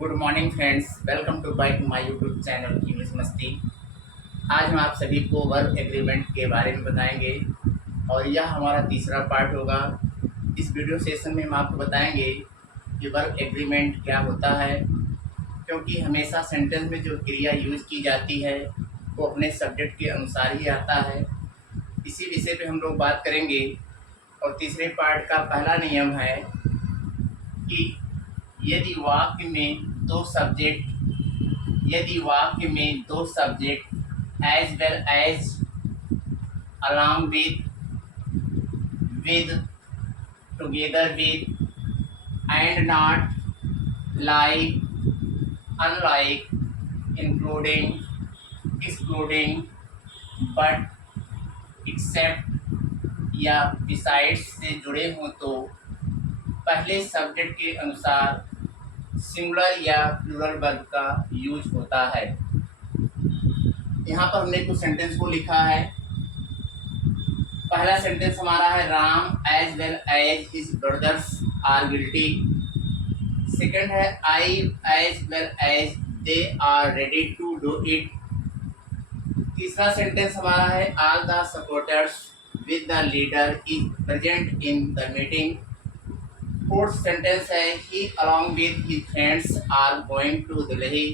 Good morning friends, welcome to back my YouTube channel English मस्ती। आज हम आप सभी को वर्क एग्रीमेंट के बारे में बताएंगे और यह हमारा तीसरा पार्ट होगा। इस वीडियो सेशन में हम आपको बताएंगे कि वर्क एग्रीमेंट क्या होता है, क्योंकि हमेशा सेंटेंस में जो क्रिया यूज की जाती है वो अपने सब्जेक्ट के अनुसार ही आता है। इसी विषय पे हम लोग बात करेंगे। और तीसरे पार्ट का पहला नियम है कि यदि वाक्य में दो subject as well as along with together with and not like unlike including excluding but except या बिसाइड्स से जुड़े हों तो पहले सब्जेक्ट के अनुसार सिंगुलर या प्लूरल वर्ब का यूज होता है। यहाँ पर हमने कुछ सेंटेंस को लिखा है। पहला सेंटेंस हमारा है Ram as well as his brothers are guilty. Second है I as well as they are ready to do it. तीसरा सेंटेंस हमारा है all the supporters with the leader is present in the meeting. Fourth sentence है he along with his friends are going to Delhi.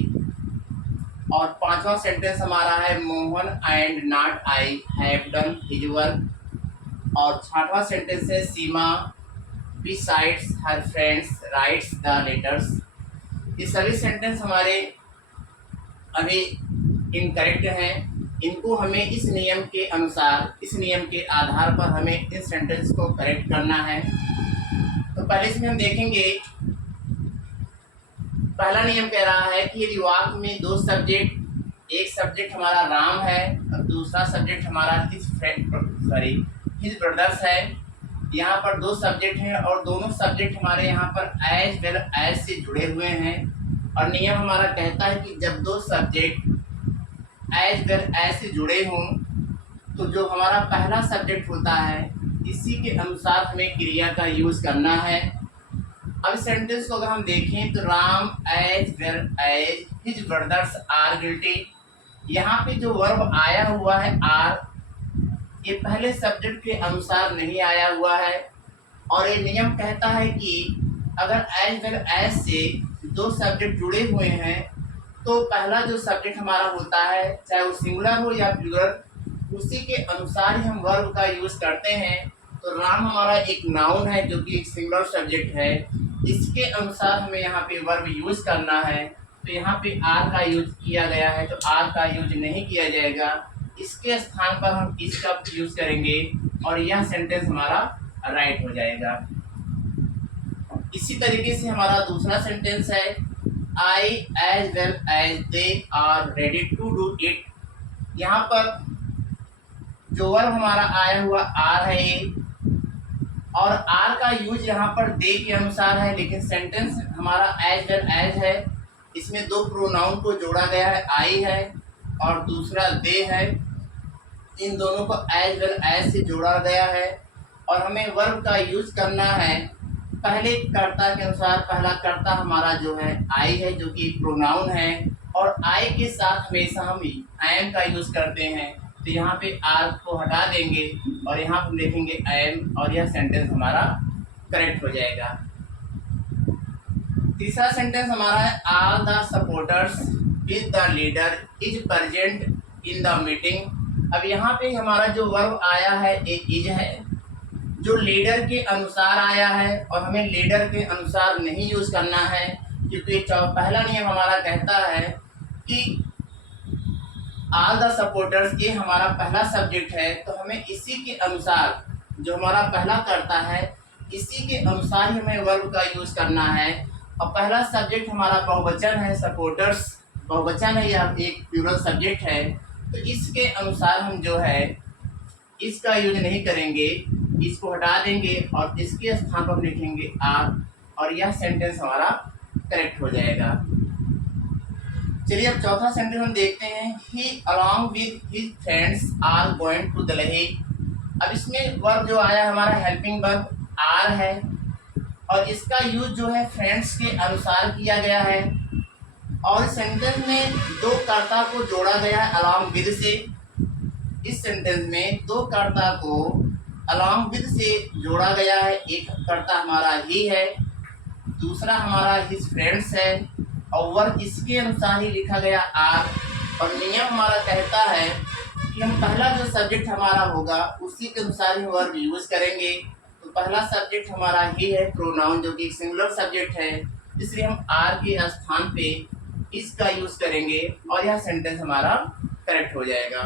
और पांचवा sentence हमारा है Mohan and not I have done his work. और छठवां सेंटेंस है Seema besides her friends writes the letters. ये सभी सेंटेंस हमारे अभी इनकरेक्ट हैं। इनको हमें इस नियम के आधार पर हमें इन सेंटेंस को करेक्ट करना है। तो पहले इसमें हम देखेंगे, पहला नियम कह रहा है कि यदि वाक्य में दो सब्जेक्ट, एक सब्जेक्ट हमारा राम है और दूसरा सब्जेक्ट हमारा हिज ब्रदर्स है। यहाँ पर दो सब्जेक्ट हैं और दोनों सब्जेक्ट हमारे यहाँ पर एज वेल एज से जुड़े हुए हैं। और नियम हमारा कहता है कि जब दो सब्जेक्ट एज वेल एज से जुड़े हों तो जो हमारा पहला सब्जेक्ट होता है इसी के अनुसार हमें क्रिया का यूज करना है। अब इस सेंटेंस को अगर हम देखें तो Ram as well as his brothers are guilty. यहाँ पे जो वर्ब आया हुआ है आर, ये पहले सब्जेक्ट के अनुसार नहीं आया हुआ है। और ये नियम कहता है कि अगर एज वेल एज से दो सब्जेक्ट जुड़े हुए हैं तो पहला जो सब्जेक्ट हमारा होता है, चाहे वो सिंगुलर हो या प्लूरल, उसी के अनुसार ही हम वर्ब का यूज करते हैं। तो राम हमारा एक नाउन है जो कि एक सिंगुलर सब्जेक्ट है, इसके अनुसार हमें यहाँ पे वर्ब यूज करना है। तो यहाँ पे आर का यूज किया गया है, तो आर का यूज नहीं किया जाएगा, इसके स्थान पर हम इसका यूज करेंगे और यह सेंटेंस हमारा राइट हो जाएगा। इसी तरीके से हमारा दूसरा सेंटेंस है I as well as they are ready to do it. यहाँ पर जो वर्ब हमारा आया हुआ आर है ये, और आर का यूज यहाँ पर दे के अनुसार है, लेकिन सेंटेंस हमारा एज वेल एज है। इसमें दो प्रोनाउन को जोड़ा गया है, आई है और दूसरा दे है। इन दोनों को एज वेल एज से जोड़ा गया है और हमें वर्ब का यूज करना है पहले कर्ता के अनुसार। पहला कर्ता हमारा जो है आई है, जो कि प्रोनाउन है, और आई के साथ हमेशा हम एम का यूज करते हैं। तो यहाँ पे आर को हटा देंगे और यहाँ पर लिखेंगे एम और यह सेंटेंस हमारा करेक्ट हो जाएगा। तीसरा सेंटेंस हमारा है all the supporters with the leader is present in the meeting. अब यहाँ पे हमारा जो वर्ब आया है एक इज है, जो लीडर के अनुसार आया है, और हमें लीडर के अनुसार नहीं यूज करना है, क्योंकि पहला नियम हमारा कहता है कि ऑल द सपोर्टर्स, ये हमारा पहला सब्जेक्ट है, तो हमें इसी के अनुसार, जो हमारा पहला करता है इसी के अनुसार ही हमें वर्ब का यूज करना है। और पहला सब्जेक्ट हमारा बहुवचन है, सपोर्टर्स बहुवचन है या एक प्लूरल सब्जेक्ट है, तो इसके अनुसार हम जो है इसका यूज नहीं करेंगे, इसको हटा देंगे और इसके स्थान पर लिखेंगे आर और यह सेंटेंस हमारा करेक्ट हो जाएगा। चलिए अब चौथा सेंटेंस हम देखते हैं, he along with his friends are going to Delhi. अब इसमें वर्ब जो आया हमारा हेल्पिंग वर्ब आर है और इसका यूज जो है फ्रेंड्स के अनुसार किया गया है। और इस सेंटेंस में दो कर्ता को जोड़ा गया है अलॉन्ग विद से। इस सेंटेंस में दो कर्ता को अलॉन्ग विद से जोड़ा गया है। एक कर्ता हमारा ही है, दूसरा हमारा हिज फ्रेंड्स है, और वर्ब इसके अनुसार ही लिखा गया आर। और नियम हमारा कहता है कि हम पहला जो सब्जेक्ट हमारा होगा उसी के अनुसार ही वर्ब यूज करेंगे। तो पहला सब्जेक्ट हमारा ही है, प्रोनाउन, जो कि सिंगुलर सब्जेक्ट है, इसलिए हम आर के स्थान पे इसका यूज करेंगे और यह सेंटेंस हमारा करेक्ट हो जाएगा।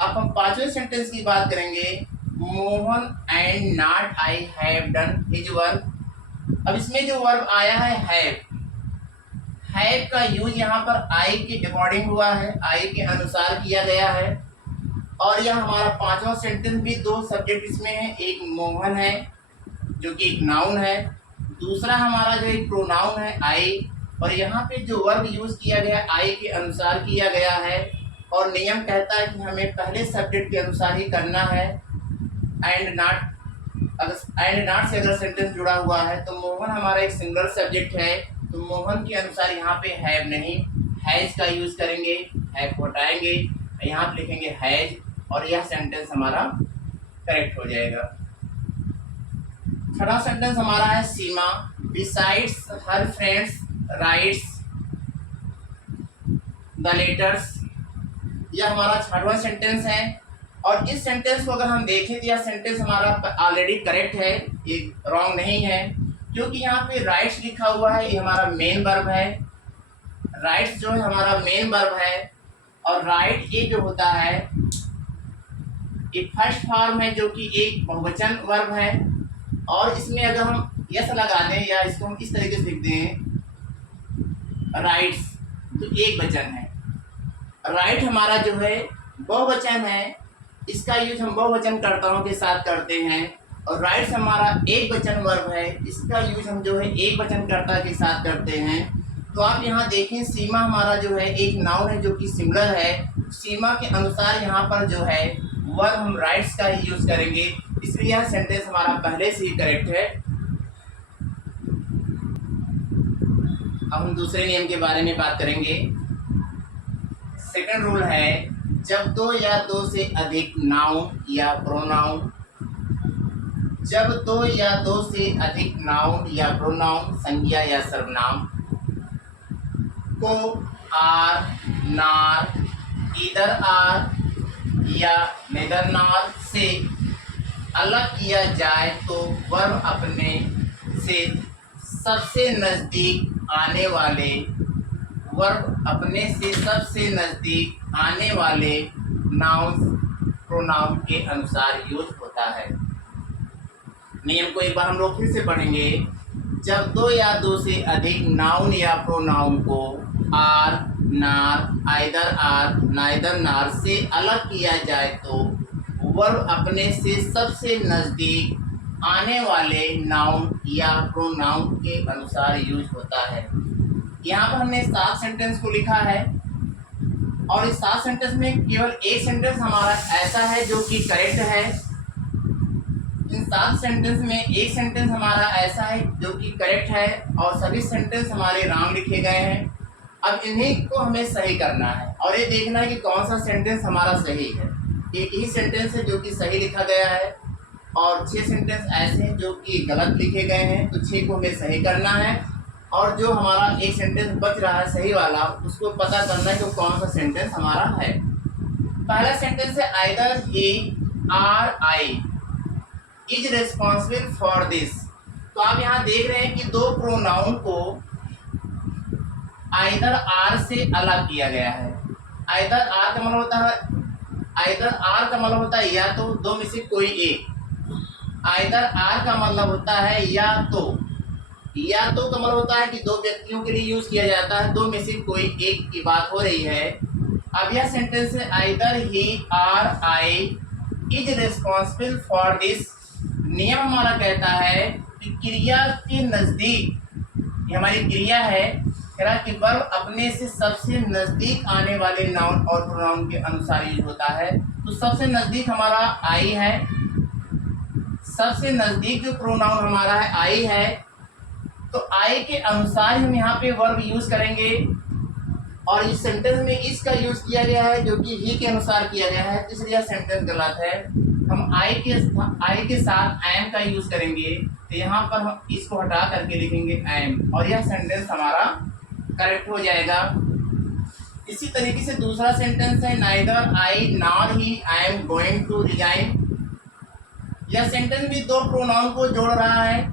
अब हम पांचवें सेंटेंस की बात करेंगे। Mohan and not I have done his work. अब इसमें जो वर्ब आया है हैव का यूज यहाँ पर आई के अकॉर्डिंग हुआ है, आई के अनुसार किया गया है। और यह हमारा पांचवा सेंटेंस भी दो सब्जेक्ट इसमें है, एक मोहन है जो कि एक नाउन है, दूसरा हमारा जो एक प्रोनाउन है आई। और यहाँ पे जो वर्ब यूज किया गया आई के अनुसार किया गया है। और नियम कहता है कि हमें पहले सब्जेक्ट के अनुसार ही करना है। एंड नॉट से अगर सेंटेंस जुड़ा हुआ है तो मोहन हमारा एक सिंगुलर सब्जेक्ट है, तो मोहन के अनुसार यहाँ पे हैव नहीं, हैज का यूज करेंगे। हैव को हटाएंगे, यहाँ पे लिखेंगे हैज, और यह सेंटेंस हमारा करेक्ट हो जाएगा। छठा सेंटेंस हमारा है Seema besides her friends writes the letters. यह हमारा छठवां सेंटेंस है। और इस सेंटेंस को अगर हम देखें तो यह सेंटेंस हमारा ऑलरेडी करेक्ट है, ये रॉन्ग नहीं है, क्योंकि यहाँ पे राइट्स लिखा हुआ है, ये हमारा मेन वर्ब है। राइट्स जो है हमारा मेन वर्ब है, और राइट ये जो होता है ये फर्स्ट फॉर्म है जो कि एक बहुवचन वर्ब है। और इसमें अगर हम यस लगा दें या इसको हम इस तरीके से लिख दें राइट्स, तो एक वचन है। राइट हमारा जो है बहुवचन है, इसका यूज हम बहुवचन कर्ताओं के साथ करते हैं। और राइट्स हमारा एक वचन वर्ब है, इसका यूज हम जो है एक वचन कर्ता के साथ करते हैं। तो आप यहाँ देखें सीमा हमारा जो है एक नाउन है जो कि सिंगुलर है। सीमा के अनुसार यहाँ पर जो है वर्ब हम राइट्स का ही यूज करेंगे, इसलिए यह सेंटेंस हमारा पहले से ही करेक्ट है। अब हम दूसरे नियम के बारे में बात करेंगे। सेकंड रूल है, जब दो या दो से अधिक नाउन या प्रोनाउन, जब दो या दो से अधिक नाउन या प्रोनाउन, संज्ञा या सर्वनाम को आर, नार, ईदर आर या नेदर नार से अलग किया जाए तो वर्ब अपने से सबसे नज़दीक आने वाले, वर्ब अपने से सबसे नज़दीक आने वाले नाउन प्रोनाउन के अनुसार यूज होता है। नियम को एक बार हम लोग फिर से पढ़ेंगे। जब दो या दो से अधिक नाउन या प्रोनाउन को आर, नार, आइदर आर, नाइदर नार से अलग किया जाए तो वर्ब अपने से सबसे नज़दीक आने वाले नाउन या प्रोनाउन के अनुसार यूज होता है। यहाँ पर हमने 7 सेंटेंस को लिखा है, और इस 7 सेंटेंस में केवल एक सेंटेंस हमारा ऐसा है जो कि करेक्ट है। इन 7 सेंटेंस में एक सेंटेंस हमारा ऐसा है जो कि करेक्ट है, और सभी सेंटेंस हमारे रॉन्ग लिखे गए हैं। अब इन्हीं को हमें सही करना है और ये देखना है कि कौन सा सेंटेंस हमारा सही है। एक ही सेंटेंस है जो कि सही लिखा गया है, और 6 सेंटेंस ऐसे हैं जो कि गलत लिखे गए हैं, तो 6 को हमें सही करना है। और जो हमारा एक सेंटेंस बच रहा है सही वाला, उसको पता करना है कि कौन सा सेंटेंस हमारा है। पहला सेंटेंस है either he are I is responsible for this. तो आप यहाँ देख रहे हैं कि दो प्रोनाउन को आइदर आर से अलग किया गया है। आइदर आर का मतलब होता है, आइदर आर का मतलब होता है या तो, दो में से कोई एक। आइदर आर का मतलब होता है या तो, या तो का मतलब होता है कि दो व्यक्तियों के लिए यूज किया जाता है, दो में से कोई एक की बात हो रही है। अब यह सेंटेंस है either he are I is responsible for this. नियम हमारा कहता है कि क्रिया के नज़दीक, ये हमारी क्रिया है, कह रहा कि वर्ब अपने से सबसे नज़दीक आने वाले नाउन और प्रोनाउन के अनुसार यूज होता है। तो सबसे नज़दीक हमारा आई है, सबसे नज़दीक जो प्रोनाउन हमारा है आई है, तो आई के अनुसार हम यहाँ पे वर्ब यूज करेंगे, और इस सेंटेंस में इस का यूज किया गया है जो कि ही के अनुसार किया गया है, इसलिए सेंटेंस गलत है। हम आई के साथ एम का यूज करेंगे, तो यहाँ पर हम इसको हटा करके लिखेंगे एम, और यह सेंटेंस हमारा करेक्ट हो जाएगा। इसी तरीके से दूसरा सेंटेंस है neither I nor he I am going to resign. यह सेंटेंस भी दो प्रोनाउन को जोड़ रहा है।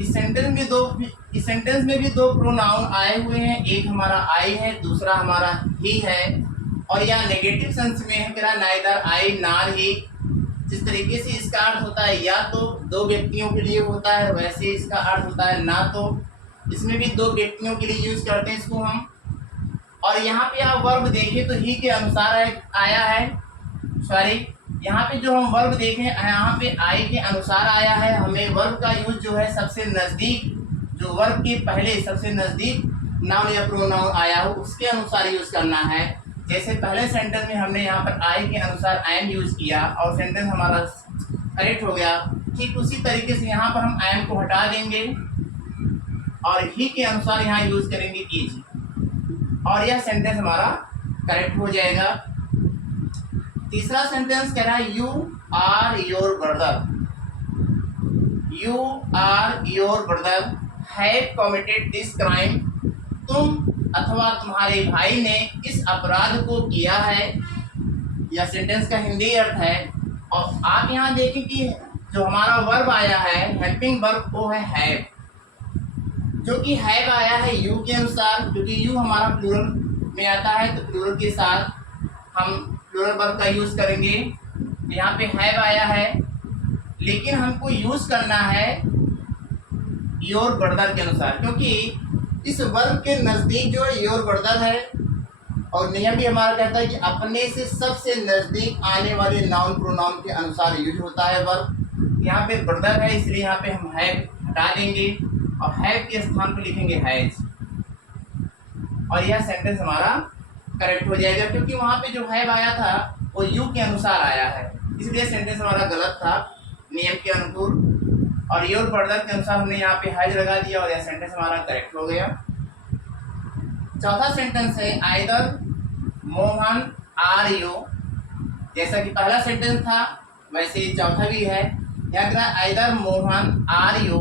इस सेंटेंस में भी दो प्रोनाउन आए हुए हैं, एक हमारा आई है, दूसरा हमारा ही है, और यह नेगेटिव सेंस में है मेरा नाइदर आई नॉर ही। जिस तरीके से इसका अर्थ होता है या तो दो व्यक्तियों के लिए होता है, वैसे इसका अर्थ होता है ना तो, इसमें भी दो व्यक्तियों के लिए यूज करते हैं इसको हम। और यहाँ पे आप वर्ब देखें तो ही के अनुसार आया है, सॉरी यहाँ पे जो हम वर्ब देखें यहाँ पे आई के अनुसार आया है। हमें वर्ब का यूज जो है सबसे नज़दीक, जो वर्ब के पहले सबसे नज़दीक नाउन या प्रोनाउन आया हो उसके अनुसार यूज करना है। जैसे पहले सेंटेंस में हमने यहाँ पर आई के अनुसार एम यूज किया और सेंटेंस हमारा करेक्ट हो गया, ठीक उसी तरीके से यहाँ पर हम एम को हटा देंगे और ही के अनुसार यहाँ यूज करेंगे इज, और यह सेंटेंस हमारा करेक्ट हो जाएगा। तीसरा सेंटेंस कह रहा है you or your brother, you or your brother have committed this crime. तुम अथवा तुम्हारे भाई ने इस अपराध को किया है। यह सेंटेंस का हिंदी अर्थ है। और आप यहाँ देखें कि जो हमारा वर्ब आया है हेल्पिंग वर्ब वो है हैव, जो कि हैव आया है यू के अनुसार, क्योंकि यू हमारा प्लूरल में आता है तो प्लूरल के साथ हम प्लूरल वर्ब का यूज करेंगे। यहाँ पे हैव आया है, लेकिन हमको यूज करना है योर ब्रदर के अनुसार, क्योंकि इस वर्ब के नज़दीक जो है योर ब्रदर है, और नियम भी हमारा कहता है कि अपने से सबसे नज़दीक आने वाले नाउन प्रोनाउन के अनुसार यूज होता है वर्ब। यहाँ पे ब्रदर है इसलिए यहाँ पे हम हैव हटा देंगे और हैव के स्थान पर लिखेंगे हैज, और यह सेंटेंस हमारा करेक्ट हो जाएगा, क्योंकि वहाँ पे जो हैव आया था वो यू के अनुसार आया है, इसलिए सेंटेंस हमारा गलत था नियम के अनुकूल। और योर ब्रदर के अनुसार हमने यहाँ पे हैज लगा दिया और यह सेंटेंस हमारा करेक्ट हो गया। चौथा सेंटेंस है आइदर मोहन आर यू। जैसा कि पहला सेंटेंस था वैसे ही चौथा भी है। यहाँ कह either Mohan or you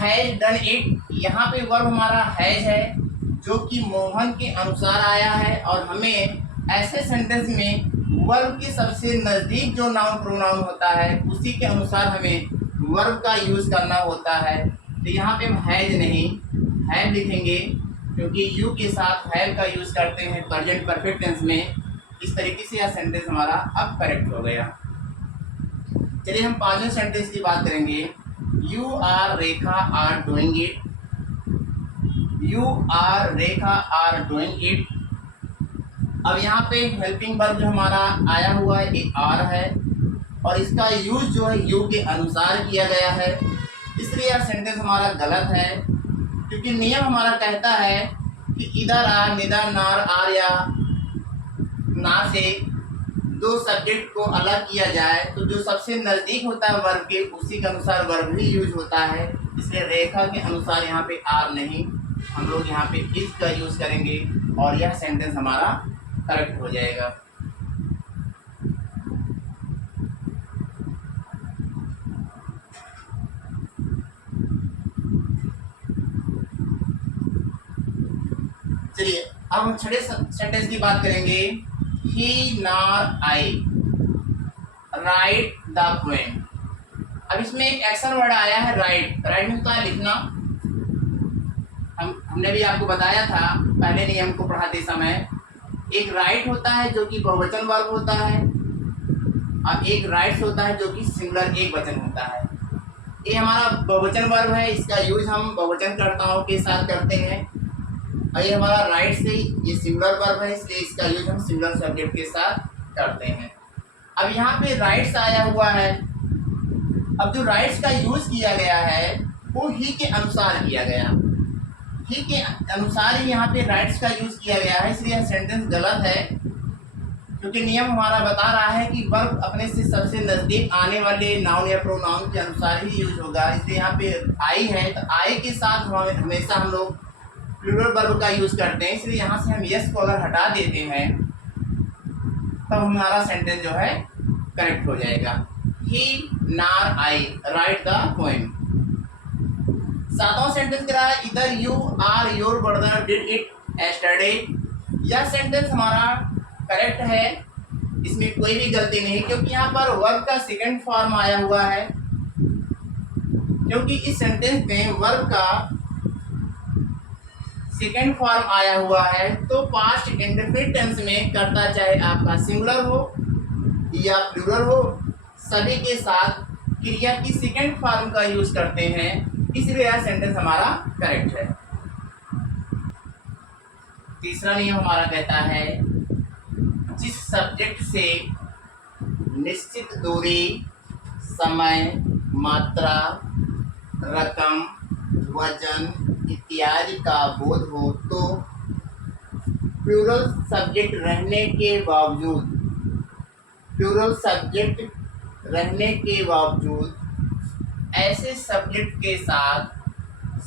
has done it. यहाँ पे वर्ब हमारा हैज है जो कि मोहन के अनुसार आया है, और हमें ऐसे सेंटेंस में वर्ब के सबसे नज़दीक जो नाउन प्रोनाउन होता है उसी के अनुसार हमें वर्ब का यूज़ करना होता है। तो यहाँ पे हम हैज नहीं हैव लिखेंगे, क्योंकि यू के साथ हैव का यूज़ करते हैं प्रेजेंट परफेक्ट टेंस में। इस तरीके से यह सेंटेंस हमारा अब करेक्ट हो गया। चलिए हम पांचवें सेंटेंस की बात करेंगे। You or Rekha are doing it. You or Rekha are doing it. अब यहाँ पे हेल्पिंग वर्ब जो हमारा आया हुआ है एक आर है, और इसका यूज जो है यू के अनुसार किया गया है, इसलिए यह सेंटेंस हमारा गलत है। क्योंकि नियम हमारा कहता है कि इधर आर निदर नार आर या ना से दो सब्जेक्ट को अलग किया जाए तो जो सबसे नज़दीक होता है वर्ब के उसी के अनुसार वर्ब भी यूज होता है। इसलिए रेखा के अनुसार यहाँ पे आर नहीं, हम लोग यहाँ पे इज का यूज करेंगे और यह सेंटेंस हमारा करेक्ट हो जाएगा। चलिए अब हम छठे सेंटेंस की बात करेंगे। He nor I write the poem. अब इसमें एक एक्शन वर्ड आया है राइट। राइट होता है लिखना। हमने भी आपको बताया था पहले नियम को पढ़ाते समय, एक राइट होता है जो कि बहुवचन वर्ब होता है, और एक राइट्स होता है जो कि सिंगुलर एक वचन होता है। ये हमारा बहुवचन वर्ब है, इसका यूज हम बहुवचन कर्ताओं के साथ करते हैं, और ये हमारा राइट से ये सिंगुलर वर्ब है इसलिए इसका यूज हम सिंगुलर सब्जेक्ट के साथ करते हैं। अब यहाँ पे राइट्स आया हुआ है। अब जो राइट्स का यूज किया गया है वो ही के अनुसार किया गया, ही के अनुसार ही यहाँ पे राइट्स का यूज किया गया है, इसलिए यह सेंटेंस गलत है। क्योंकि नियम हमारा बता रहा है कि वर्ब अपने से सबसे नजदीक आने वाले नाउन या प्रोनाउन के अनुसार ही यूज होगा। इसलिए यहाँ पे आई है तो आई के साथ हमेशा हम लोग प्लूरल वर्ब का यूज करते हैं। इसलिए यहाँ से हम यस को अगर हटा देते हैं तब हमारा सेंटेंस जो है करेक्ट हो जाएगा। He nor I write the poem. सातवां सेंटेंस कह रहा है इधर you or your brother did it yesterday. यह सेंटेंस हमारा करेक्ट है, इसमें कोई भी गलती नहीं, क्योंकि यहाँ पर वर्ब का सेकंड फॉर्म आया हुआ है। क्योंकि इस सेंटेंस में वर्ब का सेकंड फॉर्म आया हुआ है तो पास्ट इंडेफिनिट टेंस में करता चाहे आपका सिंगुलर हो या प्लूरल हो, सभी के साथ क्रिया की सेकंड फॉर्म का यूज करते हैं। इसलिए यह सेंटेंस हमारा करेक्ट है। तीसरा नियम हमारा कहता है जिस सब्जेक्ट से निश्चित दूरी, समय, मात्रा, रकम, वजन इत्यादि का बोध हो तो प्लूरल सब्जेक्ट रहने के बावजूद ऐसे सब्जेक्ट के साथ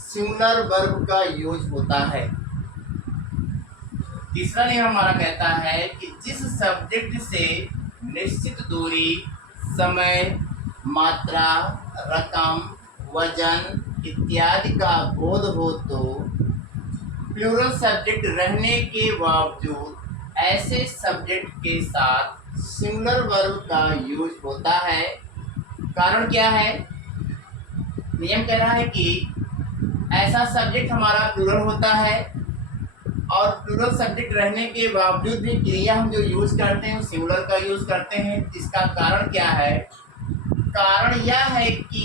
सिंगुलर वर्ब का यूज होता है। तीसरा नियम हमारा कहता है कि जिस सब्जेक्ट से निश्चित दूरी, समय, मात्रा, रकम, वजन इत्यादि का बोध हो तो प्लूरल सब्जेक्ट रहने के बावजूद ऐसे सब्जेक्ट के साथ सिंगुलर वर्ब का यूज होता है। कारण क्या है? नियम कह रहा है कि ऐसा सब्जेक्ट हमारा प्लूरल होता है और प्लूरल सब्जेक्ट रहने के बावजूद भी क्रिया हम जो यूज करते हैं सिंगुलर का यूज करते हैं। इसका कारण क्या है? कारण यह है कि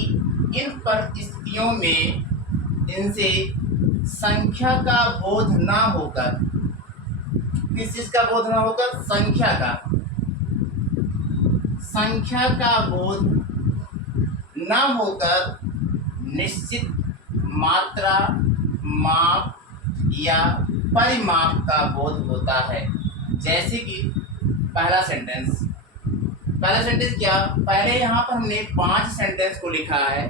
इन परिस्थितियों में इनसे संख्या का बोध ना होकर, किस चीज का बोध ना होकर? संख्या का बोध ना होकर निश्चित मात्रा, माप या परिमाप का बोध होता है। जैसे कि पहला सेंटेंस क्या? पहले यहाँ पर हमने 5 सेंटेंस को लिखा है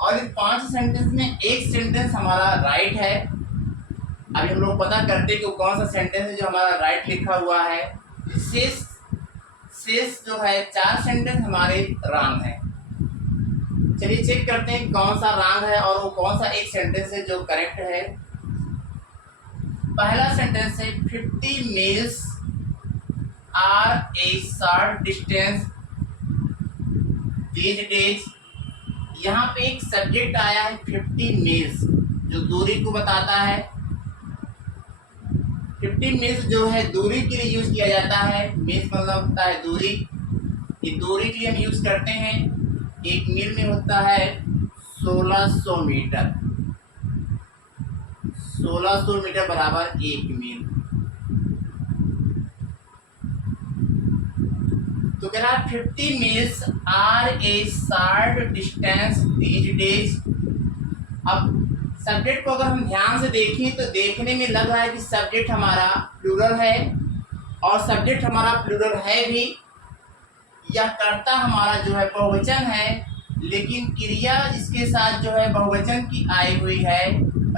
और इस 5 सेंटेंस में एक सेंटेंस हमारा राइट है। अभी हम लोग पता करते हैं कि कौन सा सेंटेंस है जो हमारा राइट लिखा हुआ है। शेष जो है 4 सेंटेंस हमारे रॉन्ग है। चलिए चेक करते हैं कौन सा रॉन्ग है और वो कौन सा एक सेंटेंस है जो करेक्ट है। पहला सेंटेंस है 50 miles are a short distance these days. यहाँ पे एक सब्जेक्ट आया है 50 मील्स जो दूरी को बताता है। 50 मील्स जो है दूरी के लिए यूज किया जाता है। मील्स मतलब होता है दूरी। ये दूरी के लिए हम यूज करते हैं। एक मील में होता है 1600 मीटर। 1600 मीटर बराबर 1 मील। तो कह रहा है 50 miles are a short distance these days. अब सब्जेक्ट को अगर हम ध्यान से देखें तो देखने में लग रहा है कि सब्जेक्ट हमारा प्लूरल है और सब्जेक्ट हमारा प्लूरल है भी। यह कर्ता हमारा जो है बहुवचन है, लेकिन क्रिया इसके साथ जो है बहुवचन की आई हुई है।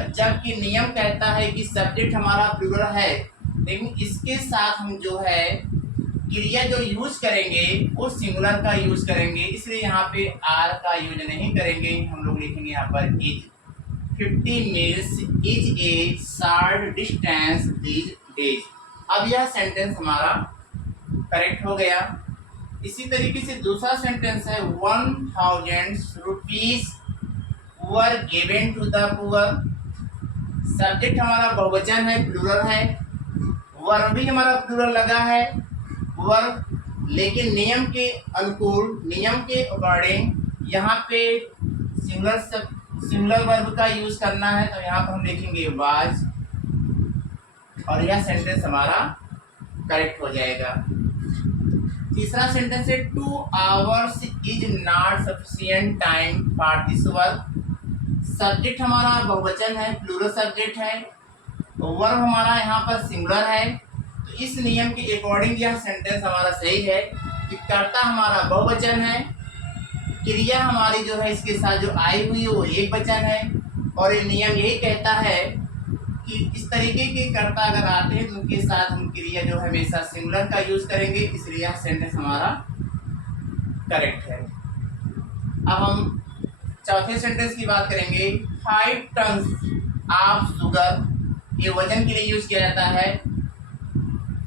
जबकि नियम कहता है कि सब्जेक्ट हमारा प्लूरल है, लेकिन इसके साथ हम जो है क्रिया जो यूज करेंगे वो सिंगुलर का यूज करेंगे। इसलिए यहाँ पे आर का यूज नहीं करेंगे। हम लोग लिखेंगे यहाँ पर is. 50 meals is a short distance these days. अब यह सेंटेंस हमारा करेक्ट हो गया। इसी तरीके से दूसरा सेंटेंस है 1000 rupees were given to the poor. Subject हमारा बहुवचन है, प्लूरल है। वर्ब भी हमारा प्लूरल लगा है वर्ब, लेकिन नियम के अनुकूल, नियम के अकॉर्डिंग यहाँ पे सिंगुलर वर्ब का यूज करना है। तो यहाँ पर हम लिखेंगे वाज और यह सेंटेंस हमारा करेक्ट हो जाएगा। तीसरा सेंटेंस है 2 hours is not sufficient time for this work. Subject हमारा बहुवचन है, प्लूरल सब्जेक्ट है। वर्ब हमारा यहाँ पर सिंगुलर है, तो इस नियम के अकॉर्डिंग यह सेंटेंस हमारा सही है कि कर्ता हमारा बहुवचन है, क्रिया हमारी जो है इसके साथ जो आई हुई है वो एक वचन है, और ये नियम यही कहता है कि इस तरीके के कर्ता अगर आते हैं तो उनके साथ हम क्रिया जो हमेशा सिंगुलर का यूज करेंगे, इसलिए यह सेंटेंस हमारा करेक्ट है। अब हम चौथे सेंटेंस की बात करेंगे। 5 टन ऑफ शुगर, ये वजन के लिए यूज किया जाता है।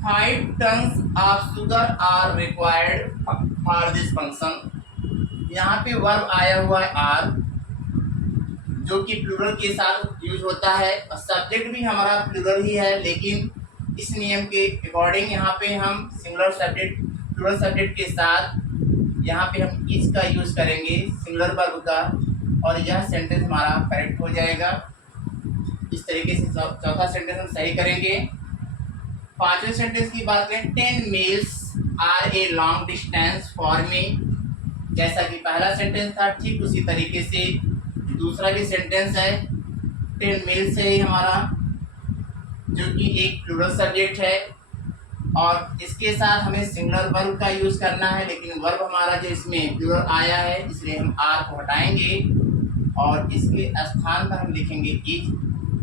5 ton of sugar are required for this function. यहाँ पे वर्ब आया हुआ है आर, जो कि प्लूरल के साथ यूज होता है, और सब्जेक्ट भी हमारा प्लूरल ही है, लेकिन इस नियम के अकॉर्डिंग यहाँ पे हम सिंगुलर सब्जेक्ट प्लूरल सब्जेक्ट के साथ यहाँ पे हम इज का यूज करेंगे सिंगुलर वर्ब का, और यह सेंटेंस हमारा करेक्ट हो जाएगा। इस तरीके से चौथा सेंटेंस हम सही करेंगे। पांचवें सेंटेंस की बात करें। 10 miles are a long distance for me. जैसा कि पहला सेंटेंस था, ठीक उसी तरीके से दूसरा भी सेंटेंस है। 10 मील्स है हमारा, जो कि एक प्लूरल सब्जेक्ट है, और इसके साथ हमें सिंगुलर वर्ब का यूज करना है, लेकिन वर्ब हमारा जो इसमें प्लूरल आया है, इसलिए हम आर को हटाएंगे और इसके स्थान पर हम लिखेंगे इज,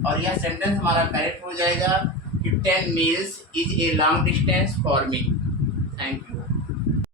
और यह सेंटेंस हमारा करेक्ट हो जाएगा कि 10 meals is a long distance for me. Thank you.